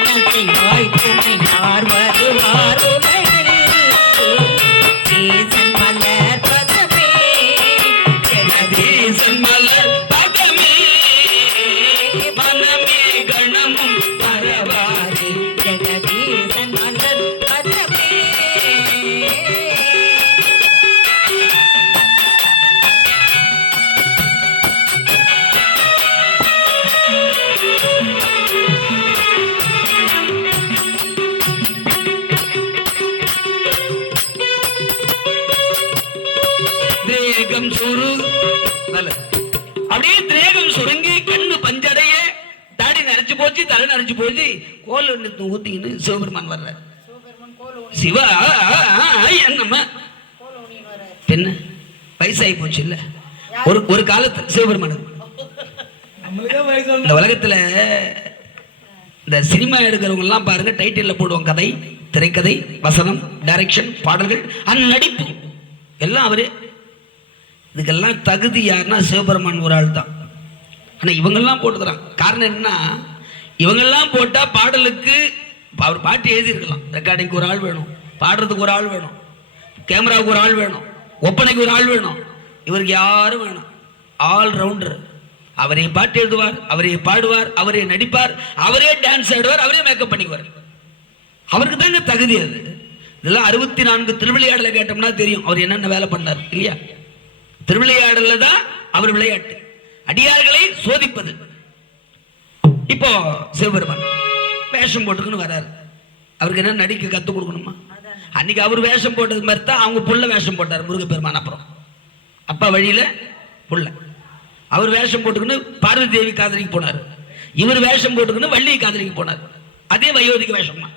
என்ன செய்வாய் துணை யார் கோல் ஒன்று ஊத்திக்கின்னு சிவபெருமான் வர்றார் சிவா என்னம்மா என்ன வயசாகி போச்சு இல்ல ஒரு ஒரு காலத்துல சிவபெருமான். இந்த உலகத்துல இந்த சினிமா எடுக்கிறவங்க எல்லாம் பாருங்க டைட்டில்ல போடுவோம் கதை திரைக்கதை வசனம் டைரக்ஷன் பாடல்கள் அந்த நடிப்பு எல்லாம் அவரே. இதுக்கெல்லாம் தகுதி யாருன்னா சிவபெருமான் ஒரு ஆள் தான் ஆனா இவங்கெல்லாம் போட்டுக்கிறான் காரணம் என்னன்னா இவங்கெல்லாம் போட்டா பாடலுக்கு அவர் பாட்டு எழுதியிருக்கலாம். ரெக்கார்டிங்க்கு ஒரு ஆள் வேணும். பாடுறதுக்கு ஒரு ஆள் வேணும். கேமராவுக்கு ஒரு ஆள் வேணும். ஒப்பனைக்கு ஒரு ஆள் வேணும். இவருக்கு யாரும் வேணும்? ஆல் ரவுண்டர் அவரே பாட்டு எழுதுவார் அவரே பாடுவார் அவரே நடிப்பார் அவரே டான்ஸ் ஆடுவார் அவரே மேக்கப் பண்ணிக்குவார். அவருக்கு தாங்க தகுதி அது. இதெல்லாம் அறுபத்தி நான்கு திருவிளையாடலை கேட்டோம்னா தெரியும். அவர் என்னென்ன வேலை பண்ணார் இல்லையா? திருவிளையாடல்ல தான் அவர் விளையாட்டு. அடியார்களை சோதிப்பது. இப்போ சிவபெருமான் வேஷம் போட்டுக்குன்னு வராரு. அவருக்கு என்ன நடிக்க கற்றுக் கொடுக்கணுமா? அன்னைக்கு அவர் வேஷம் போட்டது மாதிரி தான் அவங்க புள்ள வேஷம் போட்டார் முருகப்பெருமான் அப்புறம். அப்பா வழியில புள்ள. அவர் வேஷம் போட்டுக்கின்னு பார்வதி தேவி காதலிக்கு போனார். இவர் வேஷம் போட்டுக்கின்னு வள்ளி காதலிக்கு போனார். அதே வயோதிக வேஷமா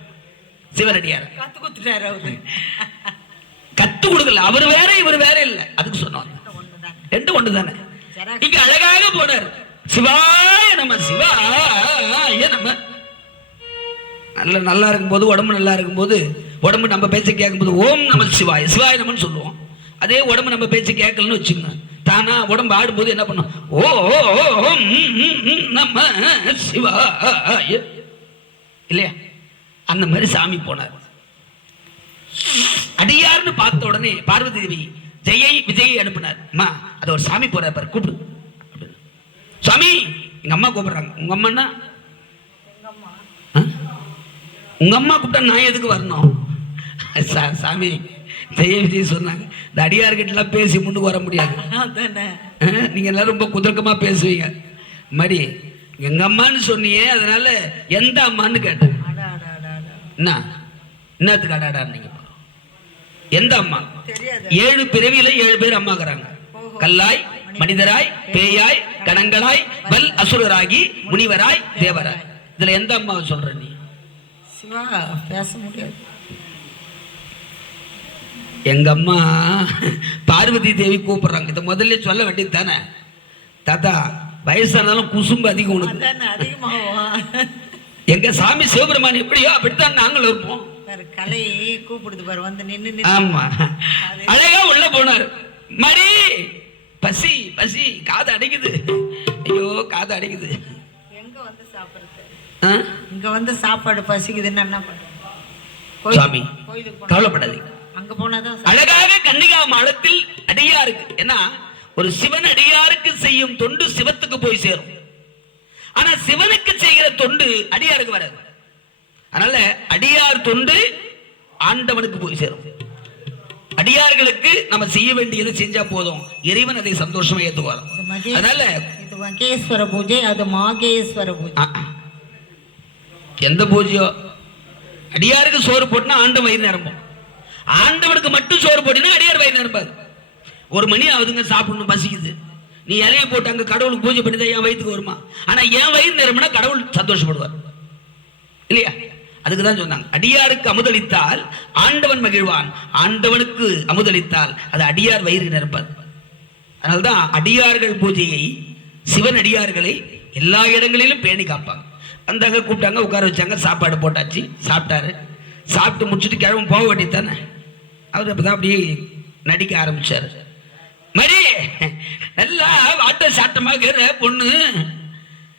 சிவரடியார் கத்து குத்துட்டாரு அவரு. கத்து கொடுக்கல. அவர் வேற இவர் வேற இல்ல. அதுக்கு ஒண்ணுதான் ரெண்டு ஒன்று தானே. இங்க அழகாக போனார். சிவாய நம்ம சிவாய நம்ம நல்ல நல்லா இருக்கும்போது உடம்பு நல்லா இருக்கும்போது உடம்பு நம்ம பேச்சை கேட்கும்போது ஓம் நம சிவாய சிவாய நமன்னு சொல்லுவோம். அதே உடம்பு நம்ம பேச்சை கேட்கலன்னு வச்சுக்கோங்க. தானா உடம்பு ஆடும்போது என்ன பண்ணும்? ஓ ஓம், நம்ம சிவாய. இல்லையா? அந்த மாதிரி சாமி போனார். அடியார்னு பார்த்த உடனே பார்வதி தேவி ஜெயை விஜயை அனுப்புனார். அம்மா அது ஒரு சாமி போறார் பாரு கூப்பிடு. சாமி எங்க அம்மா கூப்பிடுறாங்க. உங்க அம்மான்னா? ஆ? உங்க அம்மா கூப்பிட்டா நான் எதுக்கு வரணும்? சா- சாமி விஜய் சொன்னாங்க. இந்த அடியார்கிட்டலாம் பேசி முன்னுக்கு வர முடியாது. அதானே? ஆ? நீங்க எல்லாரும் ரொம்ப குதர்க்கமா பேசுவீங்க. மடி எங்க அம்மான்னு சொன்னியே அதனால எந்த அம்மான்னு கேட்டேன். என்ன? என்னத்துக்கு அடாடான்னீங்க எந்த அம்மா? ஏழு பிறவியில ஏழு பேர் அம்மாக்குறாங்க கல்லாய் மனிதராய் பேயாய் கணங்களாய் வல் அசுரராகி முனிவராய் தேவராய். இதுல எந்த அம்மாவை சொல்ற நீ? சிவா பேச முடியாது. எங்க அம்மா பார்வதி தேவி கூப்பிடுறாங்க. இதை முதல்ல சொல்ல வேண்டியது தானே? தாத்தா வயசானாலும் குசும்பு அதிகம் உனக்கு. எங்க சாமி சிவபெருமான் எப்படியோ அப்படித்தான் நாங்களும் இருப்போம். கலை கூப்பிடுது பாரு வந்து நின்னு நின்னு. ஆமா. அழகா உள்ள போனார். மடி! பசி பசி காது அடைக்குது. ஐயோ காது அடைக்குது. எங்க வந்து சாப்பிடுறது? இங்க வந்து சாப்பாடு பசிக்குதுன்னு என்ன கோயிலுக்கு போனா கவலைப்படாதீங்க. அங்க போனாதான் அழகாக கன்னிகா மாடத்தில் அடியாருக்கு ஏன்னா ஒரு சிவன் அடியாருக்கு செய்யும் தொண்டு சிவத்துக்கு போய் சேரும். ஆனா சிவனுக்கு செய்கிற தொண்டு அடியாருக்கு வராது. அதனால அடியார் தொண்டு ஆண்டவனுக்கு போய் சேரும். அடியார்களுக்கு நம்ம செய்ய வேண்டியதை செஞ்சா போதும். இறைவன் அதை சந்தோஷமா ஏத்துவார். அதனால இது மகேஸ்வர பூஜை அது மாகேஸ்வர பூஜை. எந்த பூஜையோ? அடியாருக்கு சோறு போட்டுனா ஆண்ட வயிறு நிரம்பும். ஆண்டவனுக்கு மட்டும் சோறு போட்டினா அடியார் வயிறு நிரம்பாது. ஒரு மணி ஆகுதுங்க சாப்பிடணும் பசிக்குது. நீ இலைய போட்டு அங்க கடவுளுக்கு பூஜை பண்ணி தான் என் வயிற்றுக்கு வருமா? ஆனா என் வயிறு நிரம்பினா கடவுள் சந்தோஷப்படுவார். இல்லையா? அதுக்கு தான் சொன்னாங்க. அடியாருக்கு அமுதளித்தால் ஆண்டவன் மகிழ்வான். ஆண்டவனுக்கு அமுதளித்தால் அது அடியார் வயிறு நிரப்பாது அதனால்தான் அடியார்கள் பூஜையை சிவன் அடியார்களை எல்லா இடங்களிலும் பேணி காப்பாங்க. வந்தாங்க கூப்பிட்டாங்க உட்கார வச்சாங்க சாப்பாடு போட்டாச்சு சாப்பிட்டாரு. சாப்பிட்டு முடிச்சுட்டு கிழமை போக வேண்டியது தானே அவர் அப்பதான் அப்படியே நடிக்க ஆரம்பிச்சாரு. மடி நல்லா வாட்ட சாட்டமாக பொண்ணு.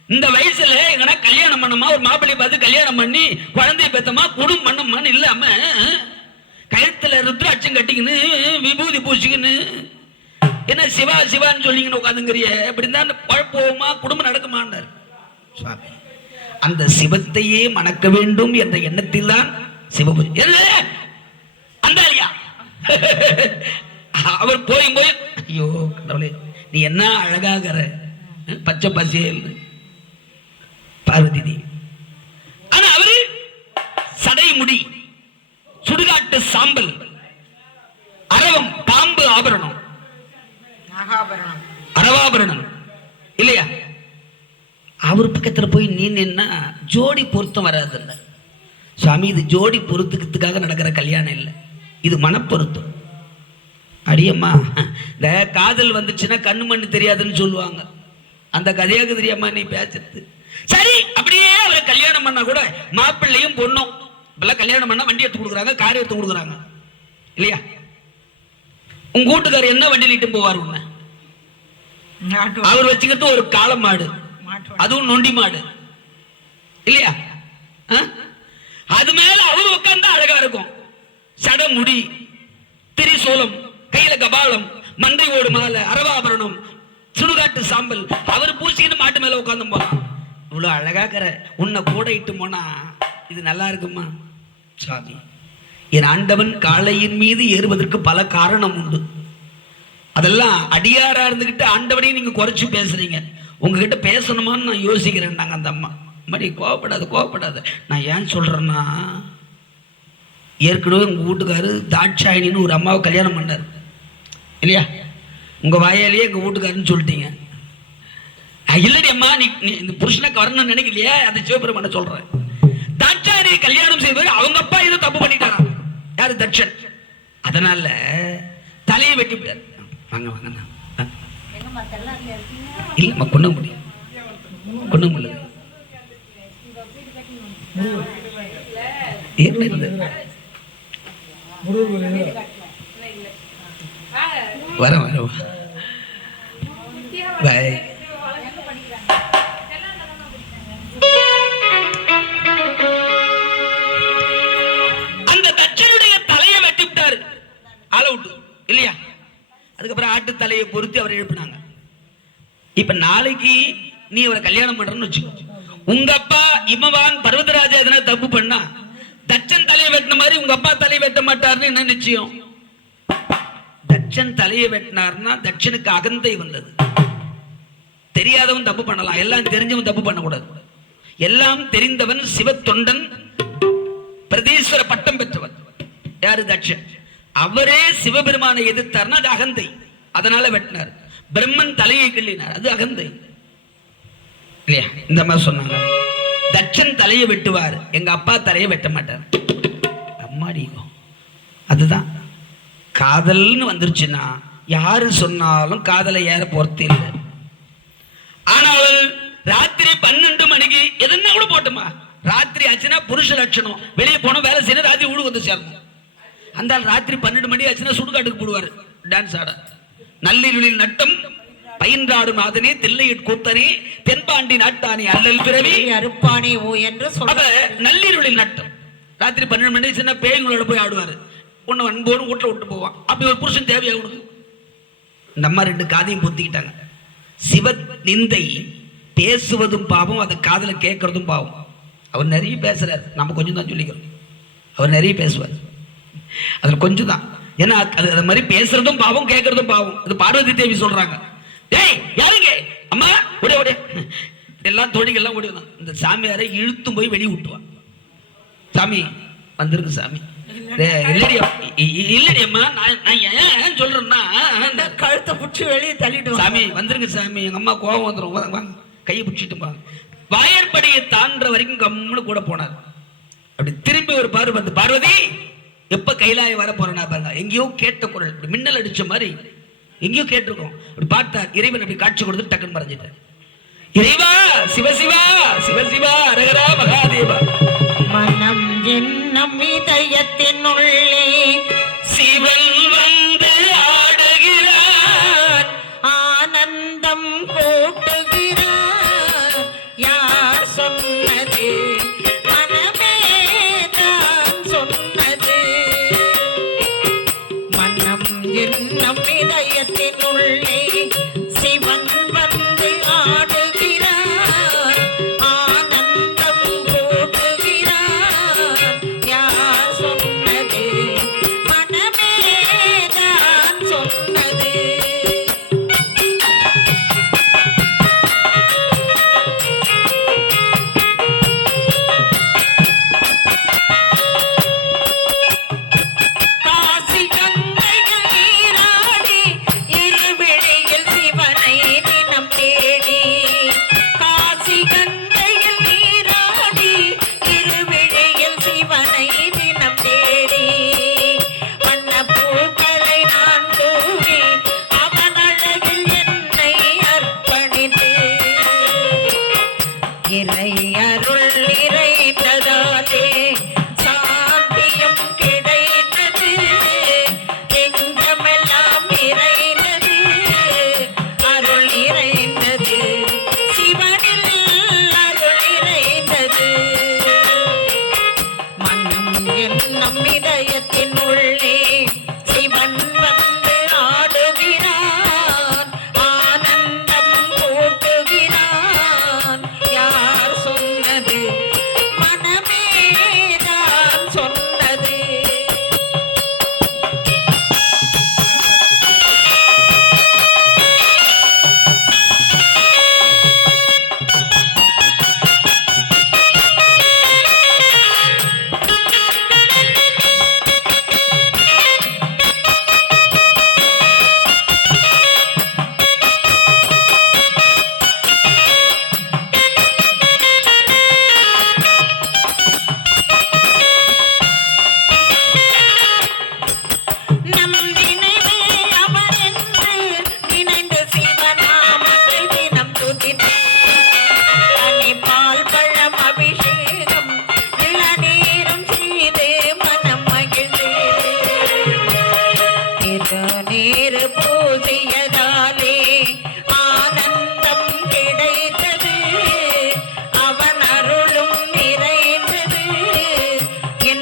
இந்த வயசுல எங்கன்னா கல்யாணம் பண்ணமா ஒரு மாப்பிள்ளை பார்த்து கல்யாணம் பண்ணி குழந்தைய பெத்தமா குடும்பம் பண்ணமான்னு இல்லாம கழுத்துல ருத்ராட்சம் கட்டிக்கின்னு விபூதி பூச்சிக்கின்னு என்ன சிவா சிவான்னு சொல்லிங்கன்னு உட்காந்துங்கிறிய அப்படின்னு தான் குழப்பமா குடும்பம் நடக்குமான்னார். சுவாமி அந்த சிவத்தையே மணக்க வேண்டும் என்ற எண்ணத்தில் தான் சிவபூஜை என்ன அவர் போய் போய் ஐயோ கடவுளே நீ என்ன அழகாகிற பச்சை பசேல் பார்வதி தேவி ஆனா அவரு சடை முடி சுடுகாட்டு சாம்பல் அரவம் பாம்பு ஆபரணம். அரவாபரணம். இல்லையா? அவர் பக்கத்துல போய் நீ நின்னா ஜோடி பொருத்தம் வராதுல்ல. சுவாமி இது ஜோடி பொருத்துக்கிறதுக்காக நடக்கிற கல்யாணம் இல்லை. இது மனப்பொருத்தம். அடியம்மா இந்த காதல் வந்துச்சுன்னா கண்ணு மண்ணு தெரியாதுன்னு சொல்லுவாங்க. அந்த கதையாக தெரியாம நீ பேசுறது? சரி அப்படியே அவரை கல்யாணம் பண்ணா கூட மாப்பிள்ளையும் பொண்ணும். இப்பெல்லாம் கல்யாணம் பண்ணா வண்டி எடுத்து கொடுக்குறாங்க கார் எடுத்து கொடுக்குறாங்க. இல்லையா? உங்க வீட்டுக்காரர் என்ன வண்டியில் இட்டு போவார் உன்னை? அவர் வச்சுக்கிறது ஒரு காளை மாடு. அதுவும் நொண்டி மாடு. இல்லையா? அது மேல அவர் உட்கார்ந்தா அழகா இருக்கும். சட முடி திரிசூலம் கையில கபாலம் மண்டை ஓடு மாலை அரவாபரணம் சுடுகாட்டு சாம்பல். அவர் பூசிக்கிட்டு மாட்டு மேல உட்கார்ந்து போறான் இவ்வளோ அழகாக்கிற உன்னை கூட இட்டு போனா இது நல்லா இருக்குமா? சாமி என் ஆண்டவன் காளையின் மீது ஏறுவதற்கு பல காரணம் உண்டு. அதெல்லாம் அடியாரா இருந்துகிட்டு ஆண்டவனையும் நீங்க குறைச்சு பேசுறீங்க. உங்ககிட்ட பேசணுமான்னு நான் யோசிக்கிறேன் நாங்கள் அந்த அம்மா. மடி கோவப்படாது கோவப்படாத. நான் ஏன் சொல்றேன்னா ஏற்கனவே உங்கள் வீட்டுக்காரு தாட்சாயினின்னு ஒரு அம்மாவை கல்யாணம் பண்ணார். இல்லையா? உங்கள் வாயாலேயே எங்கள் வீட்டுக்காருன்னு சொல்லிட்டீங்க. இல்லடி அம்மா நீ இந்த புருஷனுக்கு வரணும்னு நினைக்கலையே அந்த சிவபெருமான சொல்றேன். தாட்சாயினியை கல்யாணம் செய்வது அவங்க அப்பா ஏதோ தப்பு பண்ணிட்டாராம் யாரு தட்சன் அதனால தலையை வெட்டி விட்டார். வாங்க வாங்க. இல்லம்மா கொண்டு முடியும் கொண்டு முடியல ஏர்ல இருந்து வர வர இல்லையா? அதுக்கப்புறம் ஆட்டு தலையை பொருத்தி அவரை எழுப்பினாங்க. இப்ப நாளைக்கு நீ அவரை கல்யாணம் பண்றன்னு வச்சுக்கோ. உங்க அப்பா இமவான் பர்வதராஜா எதனா தப்பு பண்ணா தச்சன் தலையை வெட்டின மாதிரி உங்க அப்பா தலையை வெட்ட மாட்டாருன்னு என்ன நிச்சயம்? தட்சன் தலையை வெட்டினார்னா தட்சனுக்கு அகந்தை வந்தது. தெரியாதவன் தப்பு பண்ணலாம். எல்லாம் தெரிஞ்சவன் தப்பு பண்ணக்கூடாது. எல்லாம் தெரிந்தவன் சிவத்தொண்டன் பிரதீஸ்வர பட்டம் பெற்றவன். யாரு தட்சன்? அவரே சிவபெருமானை எதிர்த்தார்னா அது அகந்தை. அதனால வெட்டினார். பிரம்மன் தலையை கிள்ளினார். அது அகந்தை. இல்லையா? இந்த மாதிரி சொன்னாங்க. தட்சன் தலையை வெட்டுவார். எங்க அப்பா தலையை வெட்ட மாட்டார். அம்மாடி அதுதான். காதல்னு வந்துருச்சுன்னா யாரு சொன்னாலும் காதலை ஏற பொறுத்து இல்லை. ஆனால் ராத்திரி பன்னெண்டு மணிக்கு எதுன்னா கூட போட்டுமா. ராத்திரி ஆச்சுன்னா புருஷ லட்சணம். வெளியே போனோம் வேலை செய்யணும். ராத்திரி வீடு வந்து சேரணும். அந்த ராத்திரி பன்னெண்டு மணி ஆச்சுன்னா சுடுகாட்டுக்கு போடுவார். டான்ஸ் ஆட. நள்ளிருளில் நட்டம் பயின்றாடும் நாதனே தில்லையிற் கூத்தனே தென்பாண்டி நாட்டானே அல்லல் பிறவி. அறுப்பானே ஓ என்று சொல்ல நள்ளிருளில் நட்டம். ராத்திரி பன்னெண்டு மணி சின்ன பேய்களோட போய் ஆடுவாரு. உன்னை அன்போடு வீட்டுல விட்டு போவான். அப்படி ஒரு புருஷன் தேவையா உனக்கு? இந்த அம்மா ரெண்டு காதையும் பொத்திக்கிட்டாங்க. சிவ நிந்தை பேசுவதும் பாவம் அதை காதுல கேட்கறதும் பாவம். அவர் நிறைய பேசுறாரு. நம்ம கொஞ்சம் தான் சொல்லிக்கிறோம். அவர் நிறைய பேசுவார். அதுல கொஞ்சம் தான். ஏன்னா அது அது மாதிரி பேசுறதும் பாவம் கேட்கறதும் பாவம். அது பார்வதி தேவி சொல்றாங்க. டேய் யாருங்க? அம்மா ஓடி ஓடி. எல்லாம் தோழிகள்லாம் ஓடி. வந்தாங்க இந்த சாமியாரை இழுத்தும் போய் வெளியே விட்டுவான் சாமி வந்திருக்கு சாமி. நான் ஏன் சொல்றேன்னா அந்த கழுத்தை புடிச்சு வெளியே தள்ளிட்டு. சாமி வந்துருங்க சாமி. எங்க அம்மா கோபம் வந்துரும். வாங்க, கையை பிடிச்சிட்டு வாயற்படியை தாண்டுற வரைக்கும் கம்முன்னு கூட போனார். அப்படி திரும்பி ஒரு பார்வை பார்வதி எப்ப கைலாய வர போறேன்னா பாருங்க. எங்கேயோ கேட்ட குரல் இப்படி மின்னல் அடிச்ச மாதிரி எங்கேயோ கேட்டிருக்கோம். அப்படி பார்த்தார் இறைவன் அப்படி காட்சி கொடுத்து டக்குன்னு மறைஞ்சிட்டார். இறைவா சிவசிவா சிவசிவா அரகரா மகாதேவா. மனம் என்னும் இதயத்தினுள்ளே சிவன்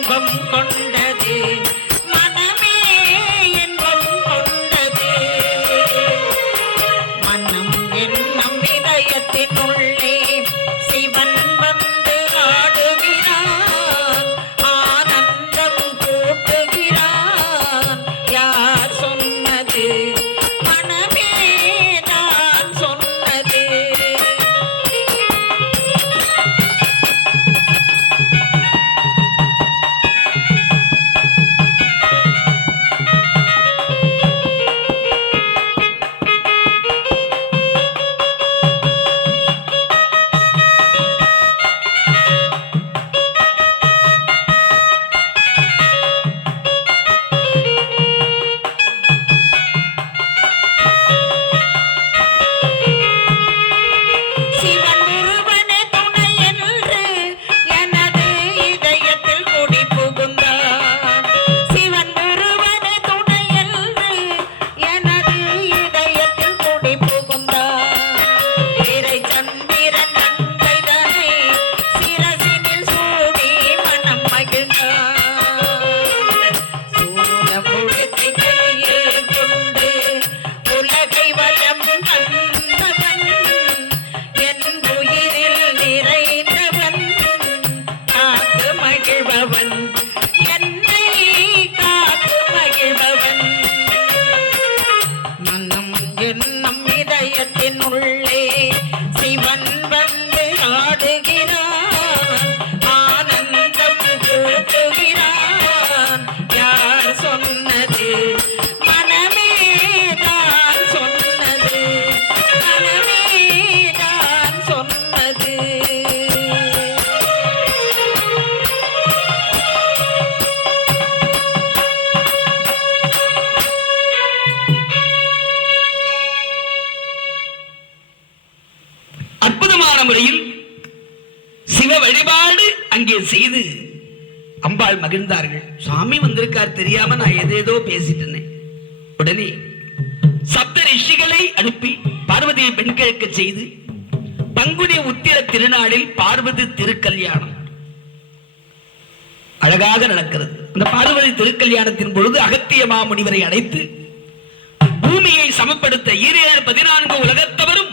இன்பம் கொண்டது அம்பாள் மகிழ்ந்தார்கள். சுவாமி வந்திருக்கார் தெரியாம நான் எதேதோ பேசிட்டேன் உடனே சப்த ரிஷிகளை அனுப்பி பார்வதியை பெண் கேட்க செய்து பங்குனி உத்திர திருநாளில் பார்வதி திருக்கல்யாணம். அழகாக நடக்கிறது. அந்த பார்வதி திருக்கல்யாணத்தின் பொழுது அகத்திய மாமுனிவரை அழைத்து பூமியை சமப்படுத்த ஈரேழு பதினான்கு உலகத்தவரும்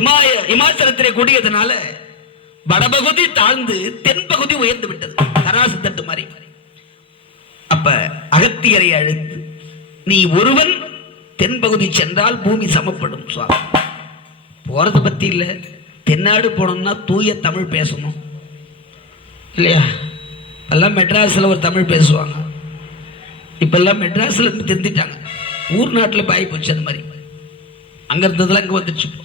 இமாய இமாச்சலத்திலே கூடியதுனால வடபகுதி தாழ்ந்து தென்பகுதி உயர்ந்து விட்டது. தராசு தட்டு மாதிரி. அப்ப அகத்தியரை அழைத்து நீ ஒருவன் தென்பகுதி சென்றால் பூமி சமப்படும் சுவாமி. போறது பத்தி இல்ல. தென்னாடு போனோம்னா தூய தமிழ் பேசணும். இல்லையா? எல்லாம் மெட்ராஸ்ல ஒரு தமிழ் பேசுவாங்க. இப்பெல்லாம் மெட்ராஸ்ல இருந்து திருந்திட்டாங்க ஊர் நாட்டுல பாய் போச்சு அந்த மாதிரி. அங்க இருந்ததுலாம் அங்க வந்துச்சு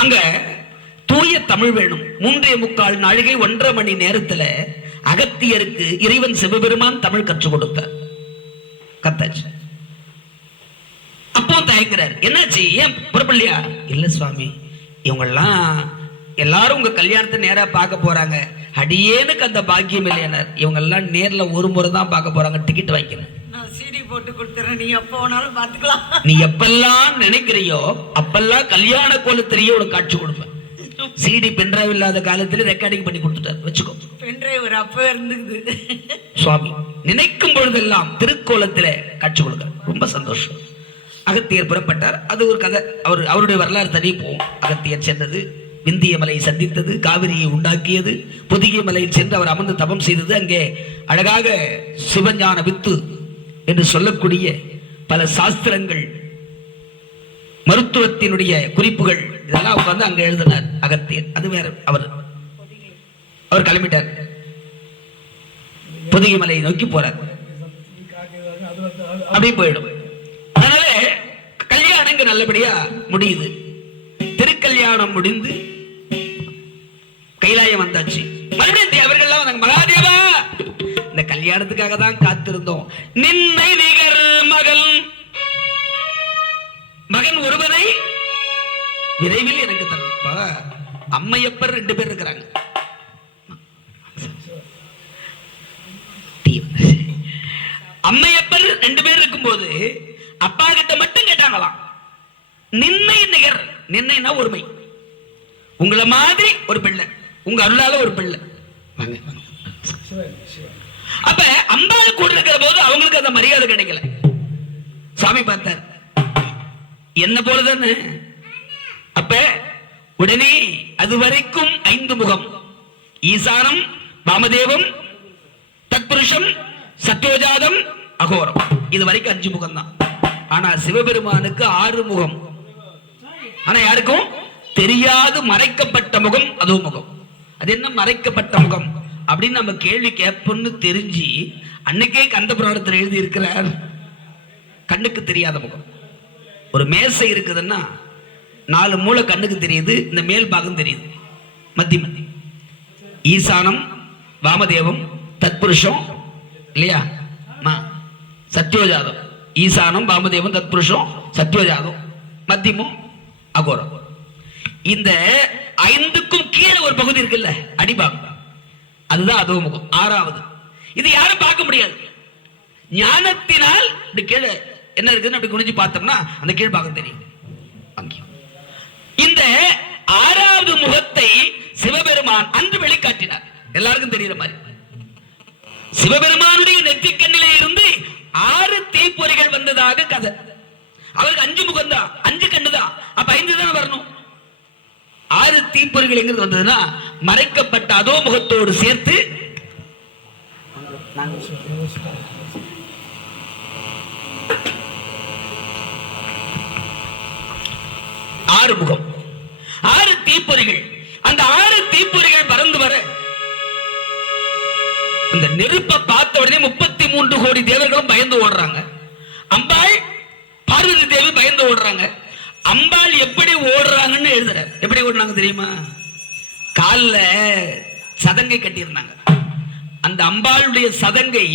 அங்க தூய தமிழ் வேணும். மூன்றே முக்கால் நாழிகை ஒன்றரை மணி நேரத்துல அகத்தியருக்கு இறைவன் சிவபெருமான் தமிழ் கற்றுக் கொடுத்தார். கத்தாச்சு. அப்போ தயங்குறார். என்னாச்சு? ஏன் புறப்படலையா? இல்ல சுவாமி இவங்கெல்லாம் எல்லாரும் உங்க கல்யாணத்தை நேரா பார்க்க போறாங்க. அடியேனுக்கு அந்த பாக்கியம் இல்லையனர். இவங்க எல்லாம் நேர்ல ஒரு முறை தான் பார்க்க போறாங்க. டிக்கெட் வாங்கிக்கணும். போட்டு கொடுத்துறேன். நீ எப்போ வேணாலும் பார்த்துக்கலாம். நீ எப்பெல்லாம் நினைக்கிறியோ அப்பெல்லாம் கல்யாண கோலத்திலேயே ஒரு காட்சி கொடுப்பேன். சிடி பென்ட்ரைவ் இல்லாத காலத்துல ரெக்கார்டிங் பண்ணி கொடுத்துட்டார் வச்சுக்கோ. பென்ட்ரைவர் அப்போ இருந்துக்குது சுவாமி நினைக்கும் பொழுதெல்லாம் திருக்கோலத்திலே காட்சி கொடுக்க ரொம்ப சந்தோஷம். அகத்தியர் புறப்பட்டார். அது ஒரு கதை. அவர் அவருடைய வரலாறு தனி போகும். அகத்தியர் சென்றது விந்திய மலையை சந்தித்தது காவிரியை உண்டாக்கியது பொதிகை மலையில் சென்று அவர் அமர்ந்து தபம் செய்தது. அங்கே அழகாக சிவஞான வித்து என்று சொல்லக்கூடிய பல சாஸ்திரங்கள் மருத்துவத்தினுடைய குறிப்புகள் இதெல்லாம் உட்கார்ந்து அங்க எழுதினார் அகத்தியர். அது வேற அவர். அவர் கிளம்பிட்டார். பொதிகைமலையை நோக்கி போறார். அப்படி போயிடும். அதனால கல்யாணம் நல்லபடியா முடியுது. திருக்கல்யாணம் முடிந்து கைலாயம் வந்தாச்சு. மறுபடியும் அவர்கள் மகாதேவ கல்யாணத்துக்காக தான் காத்திருந்தோம். நின்னை நிகர் மகள். மகன் ஒருவனை விரைவில் எனக்கு தரப்பா அம்மையப்பர் ரெண்டு பேர் இருக்கிறாங்க. அம்மையப்பர் ரெண்டு பேர் இருக்கும்போது அப்பா கிட்ட மட்டும் கேட்டாங்களாம். நின்னை நிகர் நின்னைனா ஒருமை. உங்களை மாதிரி ஒரு பிள்ளை உங்க அருளால ஒரு பிள்ளை வாங்க வாங்க. அப்ப அம்பாள் கூட இருக்கிற போது அவங்களுக்கு அந்த மரியாதை கிடைக்கல. சாமி பார்த்தார். என்ன போலதானே? அப்ப உடனே அது வரைக்கும் ஐந்து முகம். ஈசானம் வாமதேவம் தத்புருஷம் சத்யோஜாதம் அகோரம். இது வரைக்கும் அஞ்சு முகம் தான் ஆனா சிவபெருமானுக்கு ஆறு முகம். ஆனா யாருக்கும்? தெரியாது மறைக்கப்பட்ட முகம் அதோ முகம். அது என்ன மறைக்கப்பட்ட முகம்? அப்படின்னு நம்ம கேள்வி கேட்போம்னு தெரிஞ்சு அன்னைக்கே கந்த புராணத்தில் எழுதி இருக்கிறார் கண்ணுக்கு தெரியாத முகம். ஒரு மேசை இருக்குதுன்னா நாலு மூளை கண்ணுக்கு தெரியுது இந்த மேல் பாகம் தெரியுது. மத்தி மத்தி. ஈசானம் வாமதேவம் தத்புருஷம் இல்லையா? மா சத்யோஜாதம். ஈசானம் வாமதேவம் தத்புருஷம் சத்யோஜாதம். மத்தியமும் அகோரம். இந்த ஐந்துக்கும் கீழே ஒரு பகுதி இருக்குல்ல அடிபாகம். அதுதான் அதோ முகம். ஆறாவது. இது யாரும் பார்க்க முடியாது. ஞானத்தினால் இப்படி கீழே என்ன இருக்குன்னு அப்படி குனிஞ்சு பார்த்தோம்னா அந்த கீழ்பாகம் தெரியும். அங்கே இந்த ஆறாவது முகத்தை சிவபெருமான் அன்று வெளிக்காட்டினார். எல்லாருக்கும் தெரியுற மாதிரி. சிவபெருமானுடைய நெற்றிக்கண்ணிலே இருந்து ஆறு தீப்பொறிகள் வந்ததாக கதை. அவருக்கு அஞ்சு முகம் தான் அஞ்சு கண்ணு தான் அப்ப ஐந்து தானே வரணும். ஆறு தீப்பொறிகள் எங்கிறது வந்ததுன்னா மறைக்கப்பட்ட அதோ முகத்தோடு சேர்த்து ஆறு முகம். ஆறு தீப்பொறிகள். அந்த ஆறு தீப்பொறிகள் பறந்து வர அந்த நெருப்பை பார்த்த உடனே முப்பத்தி மூன்று கோடி தேவர்களும் பயந்து ஓடுறாங்க. அம்பாள் பார்வதி தேவி பயந்து ஓடுறாங்க. அம்பாள் எப்படி ஓடுறாங்கன்னு எழுதுற எப்படி ஓடுனாங்க தெரியுமா? கால்ல சதங்கை கட்டியிருந்தாங்க. அந்த அம்பாளுடைய சதங்கை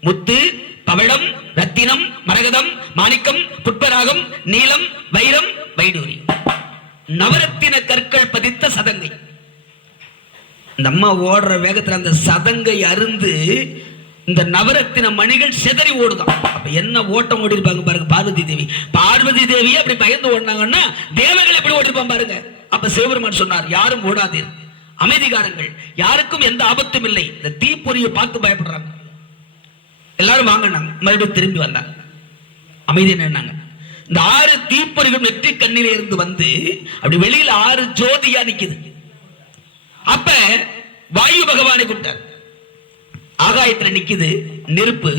முத்து பவளம் ரத்தினம் மரகதம் மாணிக்கம் புட்பராகம் நீலம் வைரம் வைடூரி. நவரத்தின கற்கள் பதித்த சதங்கை. இந்த அம்மா ஓடுற வேகத்துல அந்த சதங்கை அருந்து இந்த நவரத்தின மணிகள் சிதறி ஓடுதான். அப்ப என்ன ஓட்டம் ஓடி இருப்பாங்க பாருங்க பார்வதி தேவி. பார்வதி தேவியை அப்படி பயந்து ஓடினாங்கன்னா தேவர்கள் எப்படி ஓடிருப்பான் பாருங்க. அப்ப சிவபெருமான் சொன்னார் யாரும் ஓடாதீர். அமைதிகாரங்கள். யாருக்கும் எந்த ஆபத்தும் இல்லை. இந்த தீப்பொறியை பார்த்து பயப்படுறாங்க. எல்லாரும் வாங்கினாங்க. மறுபடியும் திரும்பி வந்தாங்க. அமைதி நின்னாங்க இந்த ஆறு தீப்பொறிகள் வெற்றி கண்ணில இருந்து வந்து அப்படி வெளியில ஆறு ஜோதியா நிக்குது. அப்ப வாயு பகவானை கூப்பிட்டார். ஆகாயத்துல நிக்குது நெருப்பு.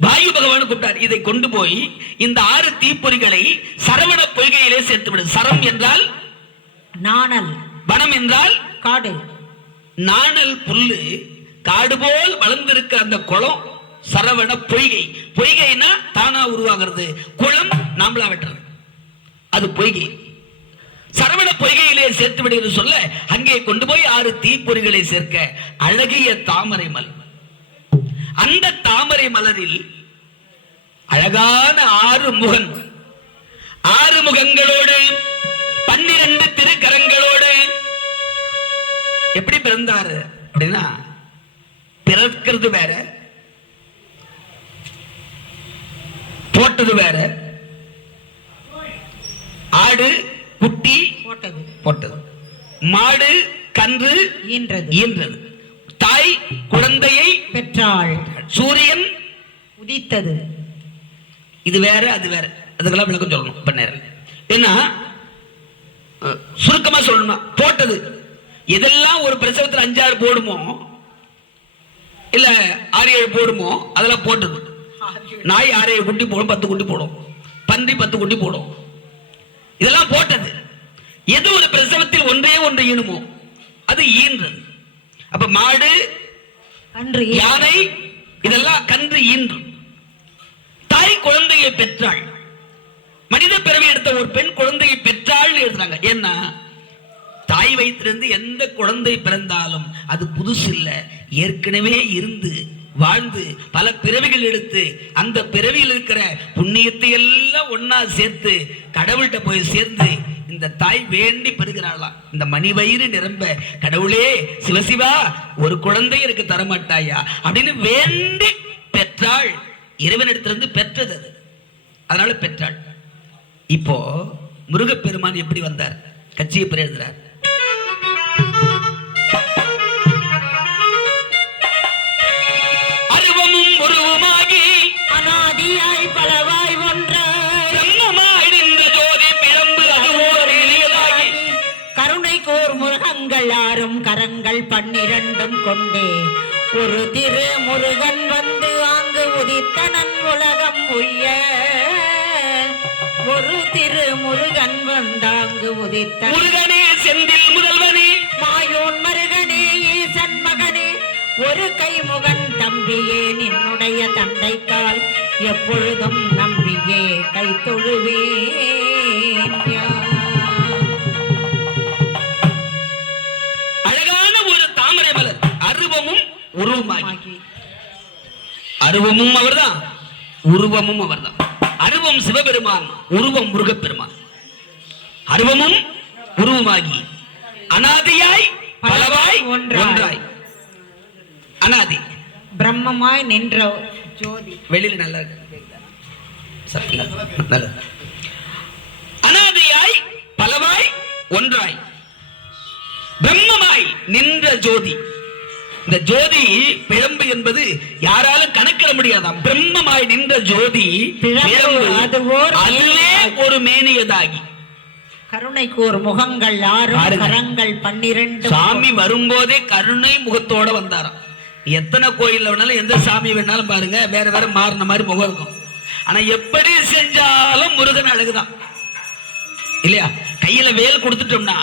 வாயு பகவான் கூப்பிட்டார் இதை கொண்டு போய் இந்த ஆறு தீப்பொறிகளை சரவண பொய்கையிலே சேர்த்து விடு சரம் என்றால் நாணல். வனம் என்றால் காடு. நாணல் புல்லு காடு போல் வளர்ந்திருக்க அந்த குளம் சரவண பொய்கை. பொய்கைனா தானா உருவாகிறது. குளம் நாமளா வெட்டுறது. அது பொய்கை. சரவண பொய்கையிலே சேர்த்து விடுகிறது சொல்ல அங்கே கொண்டு போய் ஆறு தீப்பொறிகளை சேர்க்க அழகிய தாமரை மலர் அந்த தாமரை மலரில் அழகான ஆறு முகன் ஆறு முகங்களோடு பன்னிரண்டு திருக்கரங்களோடு. எப்படி பிறந்தாரு அப்படின்னா பிறக்கிறது வேற போட்டது வேற. ஆடு குட்டி போட்டது. போட்டது. மாடு கன்று ஈன்றது. ஈன்றது. தாய் குழந்தையை பெற்றாள். சூரியன் உதித்தது. இது வேற அது வேற. அதுக்கெல்லாம் விளக்கம் சொல்லணும் இப்ப நேரம். ஏன்னா சுருக்கமா சொல்லணும் போட்டது. எதெல்லாம் ஒரு பிரசவத்தில் அஞ்சாறு போடுமோ இல்ல ஆறு ஏழு போடுமோ அதெல்லாம் போட்டது. நாய் ஆறு ஏழு குட்டி போடும் பத்து குட்டி போடும். பன்றி பத்து குட்டி போடும். இதெல்லாம் போட்டது. எது ஒரு பிரசவத்தில் ஒன்றே ஒன்று ஈனுமோ அது ஈன்றது. அப்ப மாடு அன்று யானை இதெல்லாம் கன்று ஈன்று. தாய் குழந்தையை பெற்றாள். மனித பிறவி எடுத்த ஒரு பெண் குழந்தையை பெற்றாள் எழுதுறாங்க. ஏன்னா தாய் வயிற்றிலிருந்து எந்த குழந்தை பிறந்தாலும் அது புதுசு இல்ல. ஏற்கனவே இருந்து வாழ்ந்து பல பிறவிகள் எடுத்து அந்த பிறவியில் இருக்கிற புண்ணியத்தை எல்லாம் ஒண்ணா சேர்த்து கடவுள்கிட்ட போய் சேர்ந்து இந்த தாய் வேண்டி பெறுகிறாளாம் இந்த மணி வயிறு நிரம்ப கடவுளே சிவசிவா ஒரு குழந்தை எனக்கு தரமாட்டாயா? அப்படின்னு வேண்டி பெற்றாள். இறைவனிடத்திலிருந்து பெற்றது அது. அதனால பெற்றாள். இப்போ முருகப்பெருமான் எப்படி வந்தார்? கட்சியை எழுதுறார். கரங்கள் பன்னிரண்டும் கொண்டே. ஒரு திரு முருகன் வந்து ஆங்கு உதித்தனன் உலகம் உய்ய. ஒரு திரு முருகன் வந்தாங்கு உதித்தன் முருகனே செந்தில் முதல்வனே. மாயோன் மருகனே ஈசன் மகனே. ஒரு கைமுகன் தம்பியே நின்னுடைய தண்டைக்கால் எப்பொழுதும் நம்பியே கை தொழுவேன் உருவமாகி. அருவமும் அவர்தான் உருவமும் அவர்தான். அருவம் சிவபெருமான் உருவம் முருகப்பெருமான். அருவமும் உருவமாகி அனாதியாய் பலவாய் ஒன்றாய். அனாதி. பிரம்மமாய் நின்ற ஜோதி. வெளியில நல்லா இருக்கு. நல்லது. அனாதியாய் பலவாய் ஒன்றாய். பிரம்மமாய் நின்ற ஜோதி. இந்த ஜோதி பிழம்பு என்பது யாராலும் கணக்கிட முடியாதாம். பிரம்மமாய் நின்ற ஜோதி பிழம்பு, அதுவே ஒரு மேனியதாகி. கருணைக்கு ஒரு முகங்கள் பாருங்க. கரங்கள் பன்னிரண்டு சாமி வரும்போதே கருணை முகத்தோட வந்தாராம். எத்தனை கோயில்ல வேணாலும் எந்த சாமி வேணாலும் பாருங்க வேற வேற மாறின மாதிரி முகம் இருக்கும். ஆனா எப்படி செஞ்சாலும் முருகன் அழகுதான். இல்லையா? கையில வேல் கொடுத்துட்டோம்னா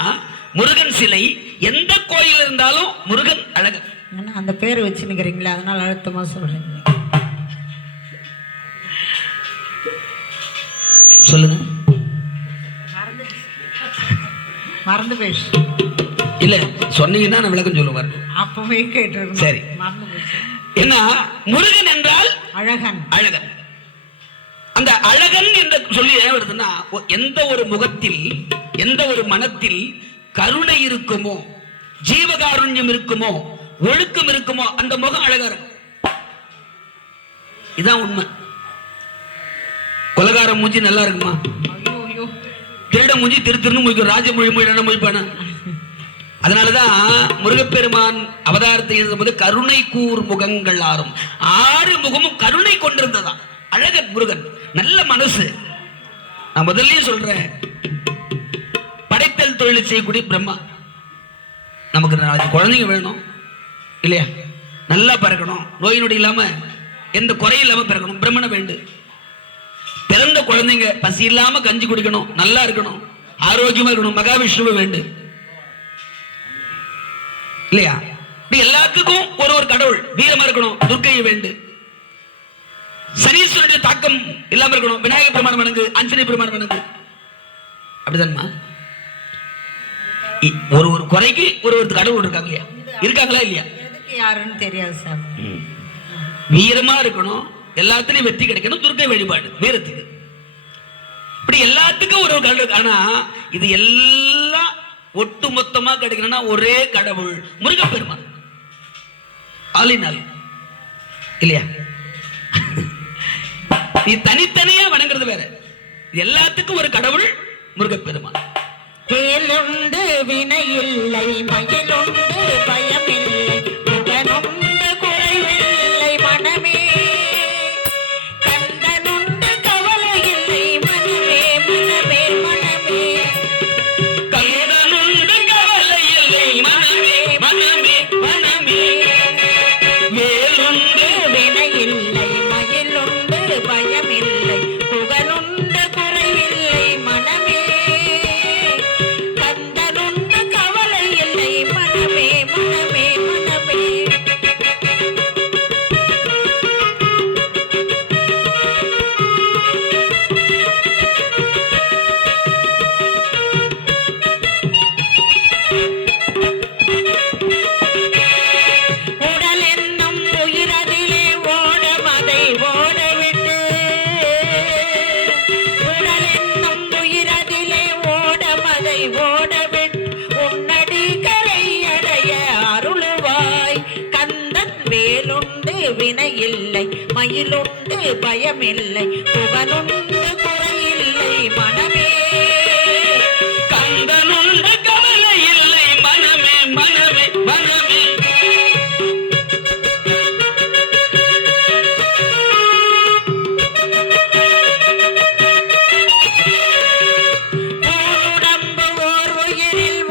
முருகன் சிலை எந்த கோயில் இருந்தாலும் முருகன் அழகு. என்ன அந்த பேர் வச்சுன்னுக்கிறீங்களா அதனால அழுத்தமா சொல்றீங்க. சொல்லுங்க. மறந்து போயிடுச்சு இல்ல சொன்னீங்கன்னா நான் விளக்கம் சொல்லுவார் அப்பவே கேட்டு சரி. மறந்து போச்சு. ஏன்னா முருகன் என்றால் அழகன். அழகன். அந்த அழகன் என்று சொல்லி ஏன் வருதுன்னா எந்த ஒரு முகத்தில் எந்த ஒரு மனத்தில் கருணை இருக்குமோ ஜீவகாருண்யம் இருக்குமோ ஒழுக்கம் இருக்குமோ அந்த முகம் அழகா இருக்கும். இதான் உண்மை. கொலகார மூஞ்சி நல்லா இருக்குமா? திருட மூஞ்சி திரு திருன்னு முடிக்கும் ராஜமொழி மொழி மொழிப்பான? அதனாலதான் முருகப்பெருமான் அவதாரத்தை எழுதும்போது கருணை கூர் முகங்கள் ஆறும். ஆறு முகமும் கருணை கொண்டிருந்ததாம் அழகன் முருகன். நல்ல மனசு. நான் முதல்லயே சொல்றேன். படைத்தல் தொழில் செய்யக்கூடிய பிரம்மா. நமக்கு நாளைக்கு குழந்தைங்க வேணும். இல்லையா? நல்லா பிறக்கணும். நோய் நொடி இல்லாம எந்த குறையும் இல்லாம பிறக்கணும். பிரம்மனை வேண்டு. பிறந்த குழந்தைங்க பசி இல்லாமல் கஞ்சி குடிக்கணும். நல்லா இருக்கணும். ஆரோக்கியமா இருக்கணும். மகாவிஷ்ணுவை வேண்டு. இல்லையா? இப்படி எல்லாத்துக்கும் ஒரு ஒரு கடவுள். வீரமா இருக்கணும். துர்க்கையை வேண்டு. சனீஸ்வரனுடைய தாக்கம் இல்லாம இருக்கணும். விநாயகர் பெருமான் வணங்கு. அஞ்சனி பெருமான் வணங்கு. அப்படிதான்மா இ- ஒரு ஒரு குறைக்கு ஒரு ஒரு கடவுள் இருக்காங்க இல்லையா? இருக்காங்களா இல்லையா? யாருன்னு தெரியாது சார். வீரமா இருக்கணும் எல்லாத்துலயும் வெற்றி கிடைக்கணும் துர்க்கை வழிபாடு வீரத்துக்கு. இப்படி எல்லாத்துக்கும் ஒரு கடவுள் இருக்கு. ஆனா இது எல்லாம் ஒட்டு மொத்தமா கிடைக்கணும்னா ஒரே கடவுள் முருகப்பெருமான். ஆலினால் இல்லையா? நீ தனித்தனியா வணங்குறது வேற. இது எல்லாத்துக்கும் ஒரு கடவுள் முருகப்பெருமான். வேலுண்டு வினையில்லை மயிலுண்டு பயமில்லை. மயிலுண்டு பயமில்லை புகழுண்டு குறையில்லை மனமே. கந்தனுண்டு கவலை இல்லை மனமே மனமே மனமே. உடம்பு ஓர் உயிரில்